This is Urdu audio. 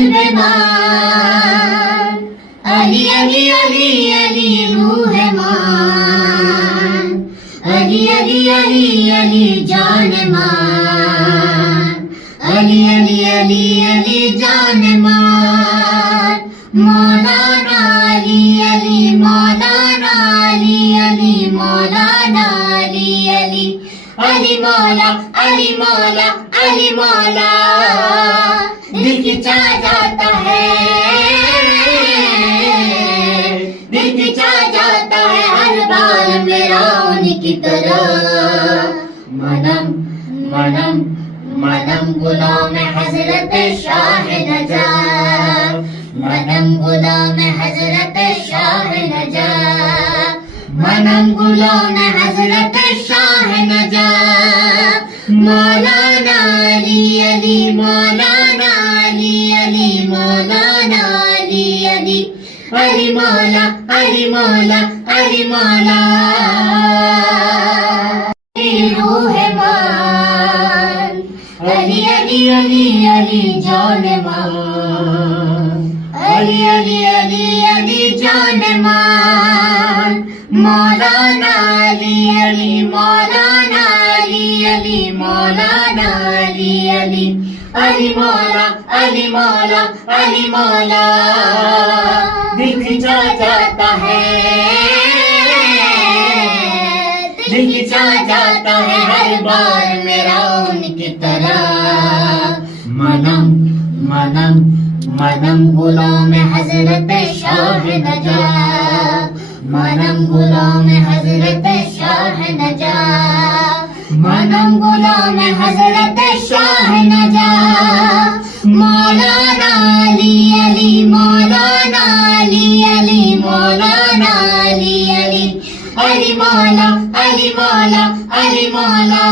قلب مان، علی علی علی علی روح مان، علی علی علی علی جان مان، علی علی علی علی جان مان، مولانا علی علی مولانا علی علی مولانا علی علی علی مولا علی مولا علی مولا، دل کھنچا جاتا ہے، دل کھنچا جاتا ہے ہر بار میرا ان کی طرح، منم منم منم غلام حضرت شاہ نجات، منم غلام حضرت شاہ نجات، منم غلام حضرت شاہ نجات، مولانا علی علی مولانا علی علی مولانا علی علی علی مولا علی مولا علی مولا، روح مان، علی علی علی علی جان مان، علی علی علی علی جان مان، مولانا علی علی مولانا علی علی مولانا علی علی علی مولا علی مولا علی مولا، دل کھنچا جاتا ہے، دل کھنچا جاتا ہے ہر بار میرا ان کی طرح، منم منم منم غلام حضرت شاہ نجات، منم غلام حضرت شاہ نجات، منم غلام حضرت شاہ نجات، مولانا علی علی مولانا علی علی مولانا علی علی علی مولا علی مولا علی مولا۔